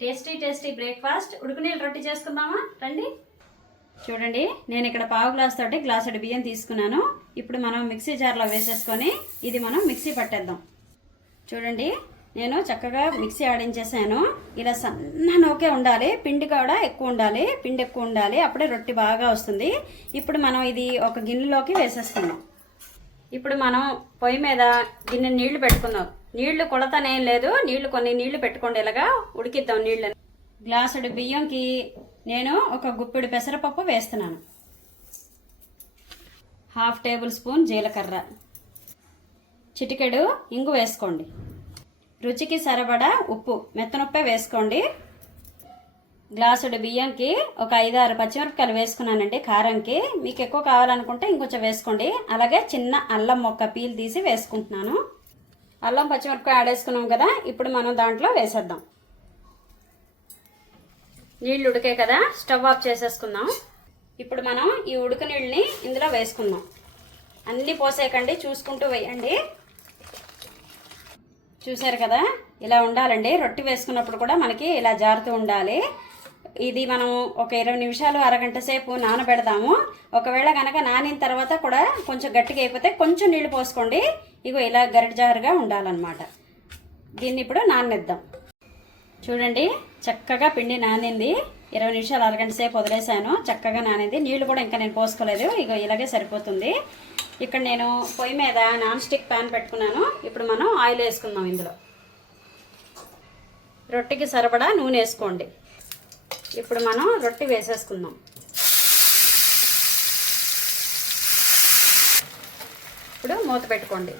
Tasty tasty breakfast ఉడుకునీళ్ళ రొట్టె చేసుకుందామా రండి. చూడండి, నేను ఇక్కడ పావు గ్లాస్ తోటి గ్లాసుడు బియ్యం తీసుకున్నాను. ఇప్పుడు మనం మిక్సీ జార్లో వేసేసుకొని ఇది మనం మిక్సీ పట్టేద్దాం. చూడండి, నేను చక్కగా మిక్సీ ఆడించేసాను. ఇలా సన్న నూకే ఉండాలి, పిండి కూడా ఎక్కువ ఉండాలి, పిండి ఎక్కువ ఉండాలి, అప్పుడే రొట్టె బాగా వస్తుంది. ఇప్పుడు మనం ఇది ఒక గిన్నెలోకి వేసేస్తున్నాం. ఇప్పుడు మనం పొయ్యి మీద గిన్నె నీళ్లు పెట్టుకుందాం. నీళ్లు కొలతనేం లేదు, కొన్ని నీళ్లు పెట్టుకోండి, ఇలాగా ఉడికిద్దాం నీళ్ళని. గ్లాసుడు బియ్యంకి నేను ఒక గుప్పెడు పెసరపప్పు వేస్తున్నాను. 1/2 టేబుల్ స్పూన్ జీలకర్ర, చిటికెడు ఇంగు వేసుకోండి. రుచికి సరిపడా ఉప్పు, మెత్తనుప్పే వేసుకోండి. గ్లాసుడు బియ్యంకి ఒక 5-6 పచ్చిమిరపకాయలు వేసుకున్నానండి కారంకి. మీకు ఎక్కువ కావాలనుకుంటే ఇంకొంచెం వేసుకోండి. అలాగే చిన్న అల్లం మొక్క పీల్ తీసి వేసుకుంటున్నాను. అల్లం పచ్చిమిరపకాయ ఆడేసుకున్నాం కదా, ఇప్పుడు మనం దాంట్లో వేసేద్దాం. నీళ్ళు ఉడికే కదా, స్టవ్ ఆఫ్ చేసేసుకుందాం. ఇప్పుడు మనం ఈ ఉడుకు నీళ్ళని ఇందులో వేసుకుందాం. అన్నీ పోసేయకండి, చూసుకుంటూ వేయండి. చూసారు కదా, ఇలా ఉండాలండి. రొట్టె వేసుకున్నప్పుడు కూడా మనకి ఇలా జారుతూ ఉండాలి. ఇది మనం ఒక 20 నిమిషాలు అరగంట సేపు నానబెడదాము. ఒకవేళ కనుక నానిన తర్వాత కూడా కొంచెం గట్టిగా అయిపోతే కొంచెం నీళ్లు పోసుకోండి. ఇగో ఇలా గరిట జారుగా ఉండాలన్నమాట. దీన్ని ఇప్పుడు నాననిద్దాం. చూడండి, చక్కగా పిండి నానింది. 20 నిమిషాలు అరగంట సేపు వదిలేసాను, చక్కగా నానింది. నీళ్లు కూడా ఇంకా నేను పోసుకోలేదు. ఇగో ఇలాగే సరిపోతుంది. ఇక్కడ నేను పొయ్యి మీద నాన్ స్టిక్ ప్యాన్ పెట్టుకున్నాను. ఇప్పుడు మనం ఆయిల్ వేసుకుందాం. ఇందులో రొట్టెకి సరిపడా నూనె వేసుకోండి. ఇప్పుడు మనం రొట్టె వేసేసుకుందాం. ఇప్పుడు మూత పెట్టుకోండి.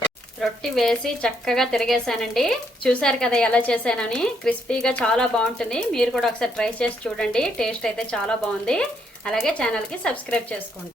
రొట్టె వేసి చక్కగా తిరిగేసానండి. చూసారు కదా ఎలా చేశానని. క్రిస్పీగా చాలా బాగుంటుంది. మీరు కూడా ఒకసారి ట్రై చేసి చూడండి. టేస్ట్ అయితే చాలా బాగుంది. అలాగే ఛానల్కి సబ్స్క్రైబ్ చేసుకోండి.